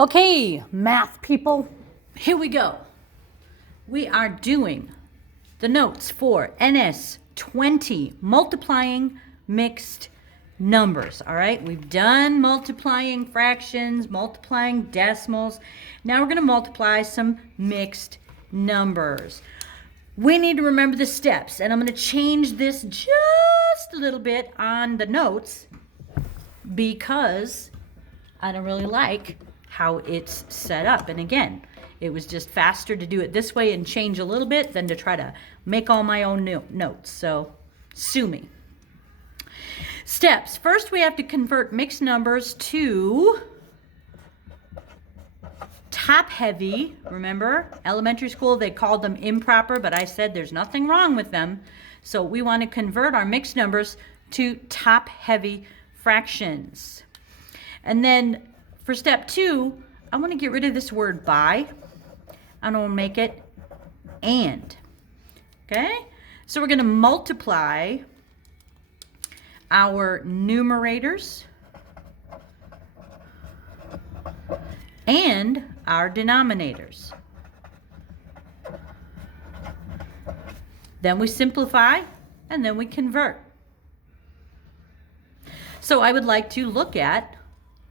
Okay, math people, here we go. We are doing the notes for NS20, multiplying mixed numbers, all right? We've done multiplying fractions, multiplying decimals. Now we're going to multiply some mixed numbers. We need to remember the steps, and I'm going to change this just a little bit on the notes because I don't really like how it's set up. And again, it was just faster to do it this way and change a little bit than to try to make all my own notes. So sue me. Steps. First, we have to convert mixed numbers to top-heavy. Remember, elementary school, they called them improper, but I said there's nothing wrong with them. So we want to convert our mixed numbers to top-heavy fractions. And then for step 2, I want to get rid of this word by. I want to make it and. Okay? So we're going to multiply our numerators and our denominators. Then we simplify and then we convert. So I would like to look at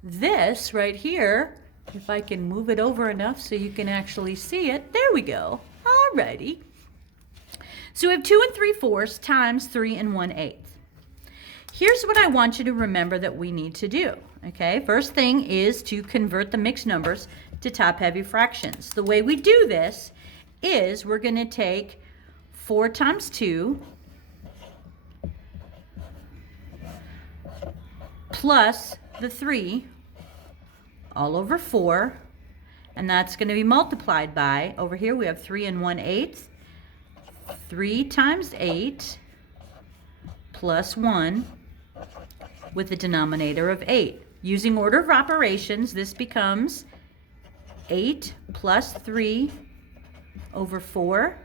this right here, if I can move it over enough so you can actually see it. There we go. Alrighty. So we have 2 3/4 times 3 1/8. Here's what I want you to remember that we need to do. Okay, first thing is to convert the mixed numbers to top-heavy fractions. The way we do this is we're going to take 4 times 2 plus the 3 all over 4, and that's going to be multiplied by, over here we have 3 1/8, 3 times 8 plus 1 with a denominator of 8. Using order of operations, this becomes 8 plus 3 over 4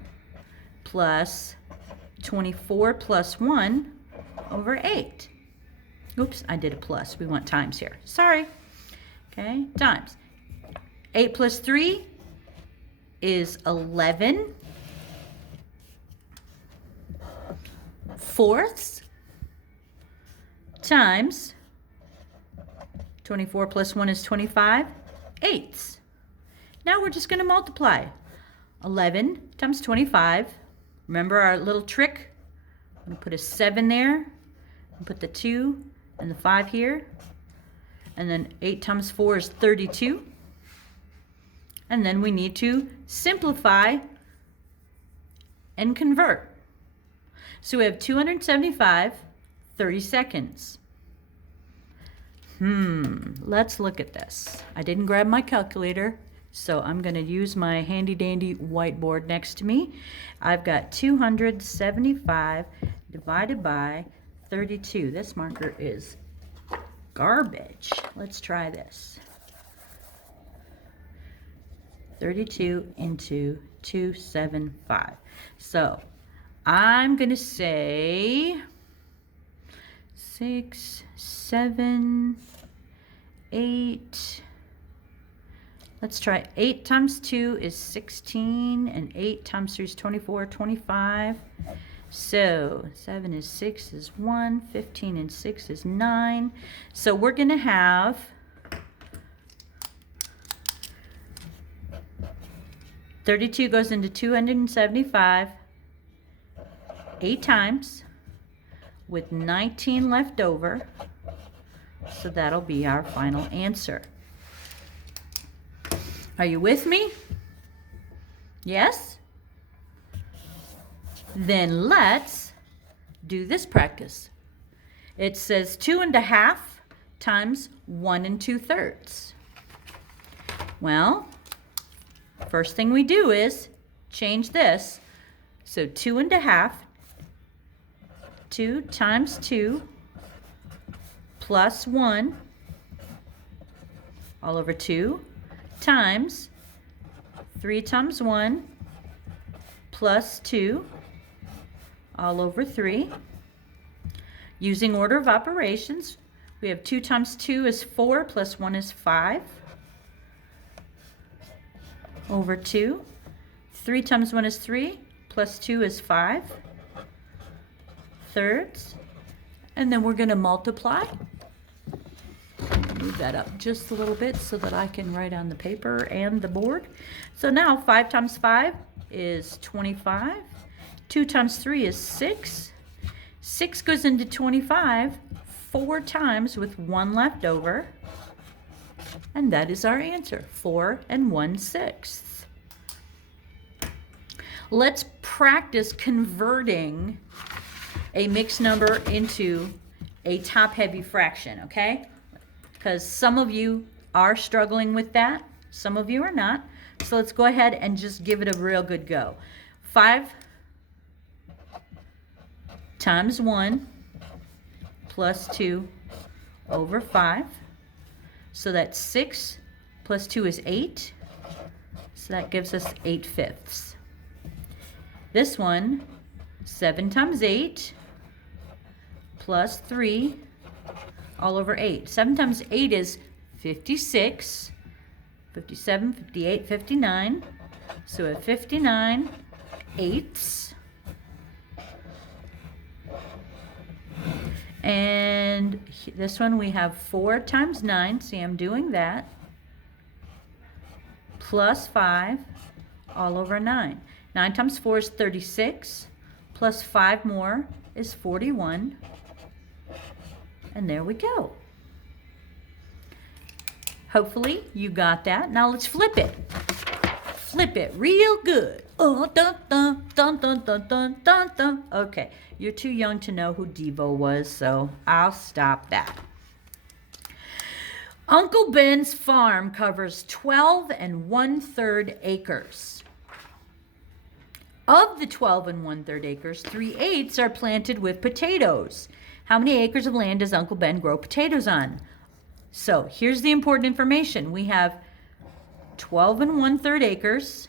plus 24 plus 1 over 8. Oops, I did a plus. We want times here. Sorry. Okay, times. 8 plus 3 is 11 fourths times 24 plus 1 is 25 eighths. Now we're just going to multiply. 11 times 25. Remember our little trick? I'm going to put a 7 there and put the 2 and the 5 here. And then 8 times 4 is 32. And then we need to simplify and convert. So we have 275 30-seconds. Let's look at this. I didn't grab my calculator, so I'm going to use my handy-dandy whiteboard next to me. I've got 275 divided by 32. This marker is garbage. Let's try this. 32 into 275. So I'm going to say 6, 7, 8. Let's try 8 times 2 is 16, and 8 times 3 is 24, 25. So 7 is 6 is 1, 15 and 6 is 9. So we're going to have 32 goes into 275 8 times with 19 left over. So that'll be our final answer. Are you with me? Yes? Then let's do this practice. It says 2 1/2 times 1 2/3. Well, first thing we do is change this. So 2 1/2, 2 times 2 plus 1 all over 2 times 3 times 1 plus 2 all over 3. Using order of operations, we have 2 times 2 is 4 plus 1 is 5. over 2. 3 times 1 is 3, plus 2 is 5 thirds. And then we're going to multiply. Move that up just a little bit so that I can write on the paper and the board. So now 5 times 5 is 25. 2 times 3 is 6. 6 goes into 25 4 times with 1 left over. And that is our answer, 4 1/6. Let's practice converting a mixed number into a top-heavy fraction, okay? Because some of you are struggling with that, some of you are not. So let's go ahead and just give it a real good go. 5 times 1 plus 2 over 5. So that's 6 plus 2 is 8. So that gives us 8/5. This one, 7 times 8 plus 3 all over 8. 7 times 8 is 56, 57, 58, 59. So at 59 eighths. And this one we have 4 times 9. See, I'm doing that. Plus 5 all over 9. 9 times 4 is 36. Plus 5 more is 41. And there we go. Hopefully you got that. Now let's flip it. Flip it real good. Oh, dun, dun, dun, dun, dun, dun, dun, dun. Okay, you're too young to know who Devo was, so I'll stop that. Uncle Ben's farm covers 12 1/3 acres. Of the 12 1/3 acres, 3/8 are planted with potatoes. How many acres of land does Uncle Ben grow potatoes on? So here's the important information. We have 12 1/3 acres.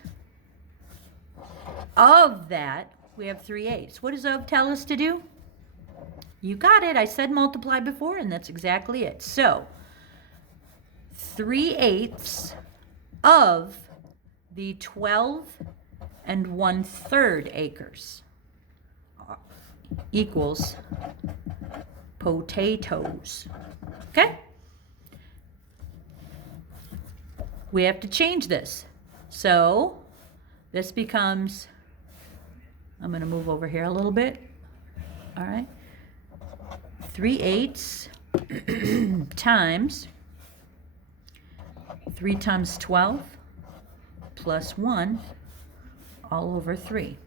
Of that, we have 3/8. What does of tell us to do? You got it. I said multiply before, and that's exactly it. So 3/8 of the 12 1/3 acres equals potatoes. Okay? We have to change this. So this becomes, I'm going to move over here a little bit. All right. 3/8 times 3 times 12 plus 1 all over 3.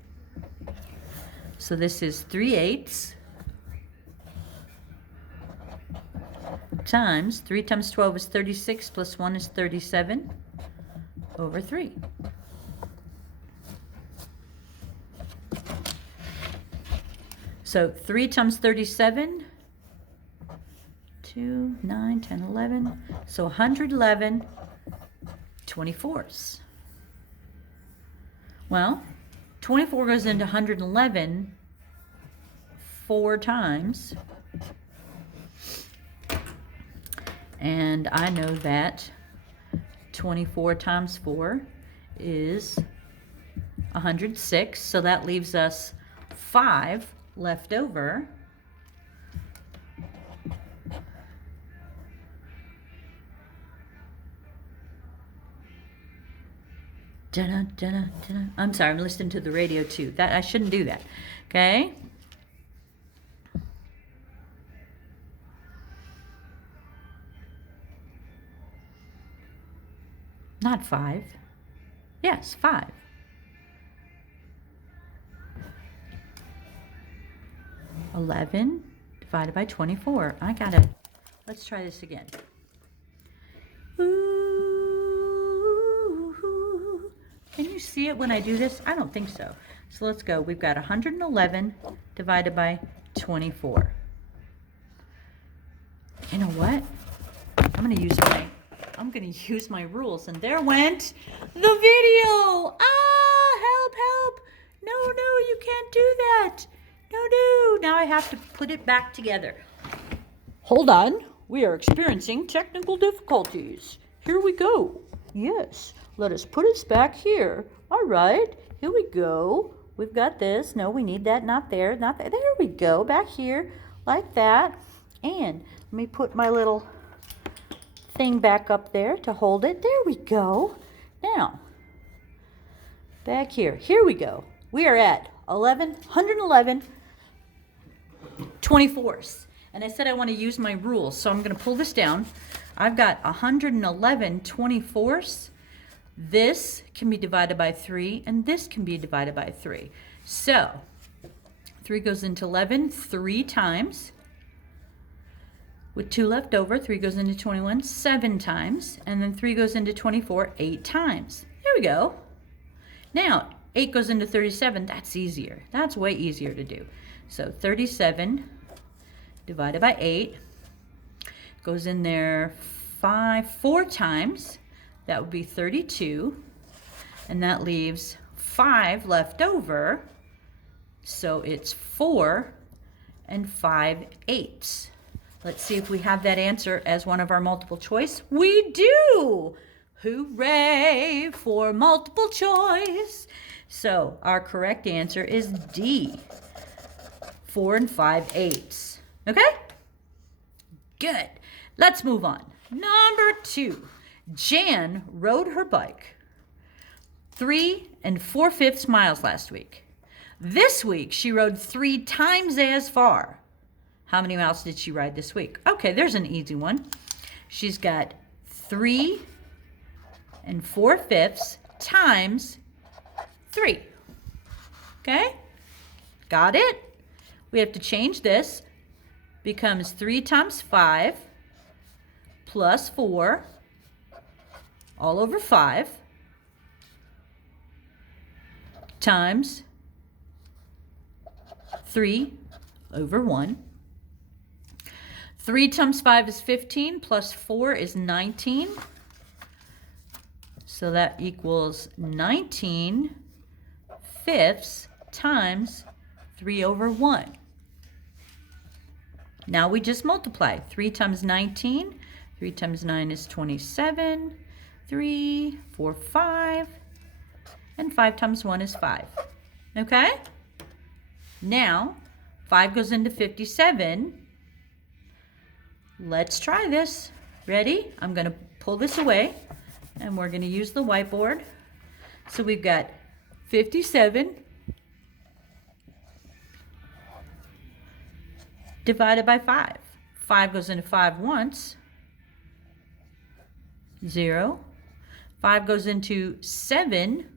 So this is 3/8 times 3 times 12 is 36 plus 1 is 37 over 3. So 3 times 37, 2, 9, 10, 11. So 111 24ths. Well, 24 goes into 111 4 times. And I know that 24 times 4 is 106. So that leaves us 5 left over. Dun, dun, dun, dun. I'm sorry, I'm listening to the radio too. That I shouldn't do that. Okay? Not 5. Yes, 5. $11 divided by 24. I got it. Let's try this again. Ooh. Can you see it when I do this? I don't think so. So let's go. We've got 111 divided by 24. You know what? I'm going to use my rules. And there went the video. Ah, help, help. No, you can't do that. No. Now I have to put it back together. Hold on. We are experiencing technical difficulties. Here we go. Yes. let us put us back here. All right, here we go. We've got this. No, we need that, not there, not there. There we go, back here, like that. And let me put my little thing back up there to hold it. There we go. Now, back here. Here we go. We are at 111 24ths. And I said I want to use my rules, so I'm going to pull this down. I've got 111 24ths. This can be divided by 3, and this can be divided by 3. So 3 goes into 11 3 times. With 2 left over, 3 goes into 21 7 times, and then 3 goes into 24 8 times. There we go. Now, 8 goes into 37. That's easier. That's way easier to do. So 37 divided by 8 goes in there 4 times. That would be 32, and that leaves 5 left over. So it's 4 and 5/8. Let's see if we have that answer as one of our multiple choice. We do! Hooray for multiple choice! So our correct answer is D, 4 and 5/8. Okay? Good. Let's move on. Number 2. Jan rode her bike 3 4/5 miles last week. This week, she rode 3 times as far. How many miles did she ride this week? Okay, there's an easy one. She's got 3 4/5 times 3. Okay? Got it? We have to change this. Becomes 3 times 5 plus 4 all over 5 times 3 over 1. 3 times 5 is 15 plus 4 is 19. So that equals 19 fifths times 3 over 1. Now we just multiply. 3 times 19. 3 times 9 is 27. 3, 4, 5. And 5 times 1 is 5. Okay? Now, 5 goes into 57. Let's try this. Ready? I'm going to pull this away, and we're going to use the whiteboard. So we've got 57 divided by 5. 5 goes into 5 once. 0. 5 goes into 7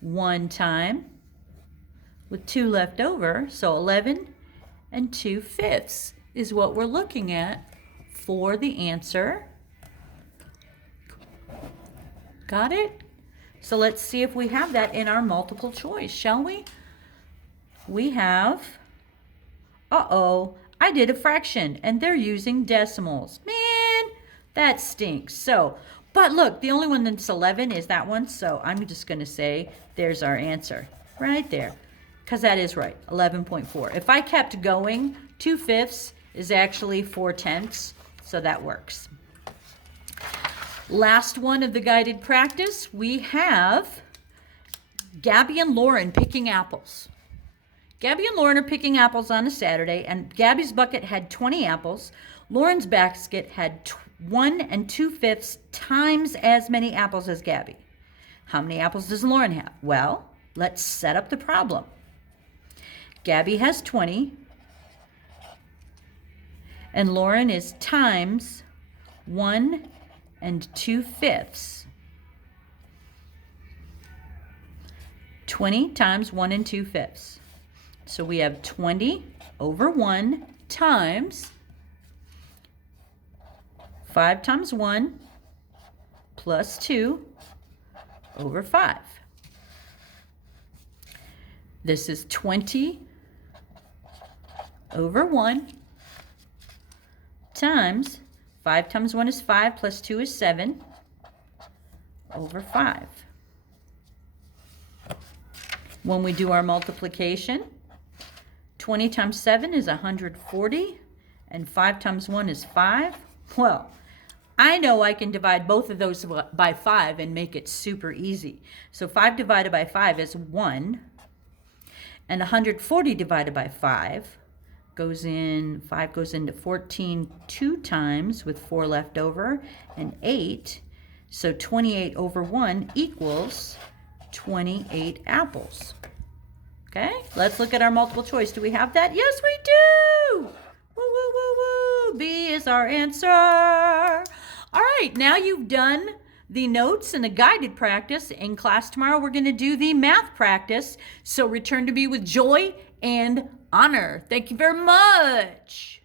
one time with 2 left over. So 11 2/5 is what we're looking at for the answer. Got it? So let's see if we have that in our multiple choice, shall we? We have, I did a fraction and they're using decimals. Man, that stinks. So, but look, the only one that's 11 is that one. So I'm just going to say there's our answer right there, because that is right, 11.4. If I kept going, 2/5 is actually 4/10. So that works. Last one of the guided practice, we have Gabby and Lauren picking apples. Gabby and Lauren are picking apples on a Saturday, and Gabby's bucket had 20 apples. Lauren's basket had 1 2/5 times as many apples as Gabby. How many apples does Lauren have? Well, let's set up the problem. Gabby has 20, and Lauren is times 1 2/5. 20 times 1 2/5. So we have 20 over 1 times 5 times 1 plus 2 over 5. This is 20 over 1 times 5 times 1 is 5 plus 2 is 7 over 5. When we do our multiplication, 20 times 7 is 140, and 5 times 1 is 5. Well, I know I can divide both of those by 5 and make it super easy. So 5 divided by 5 is 1. And 140 divided by 5 goes in, 5 goes into 14 2 times with 4 left over, and 8. So 28 over 1 equals 28 apples. Okay, let's look at our multiple choice. Do we have that? Yes, we do! Woo, woo, woo, woo! B is our answer. All right, now you've done the notes and a guided practice. In class tomorrow, we're going to do the math practice. So return to me with joy and honor. Thank you very much.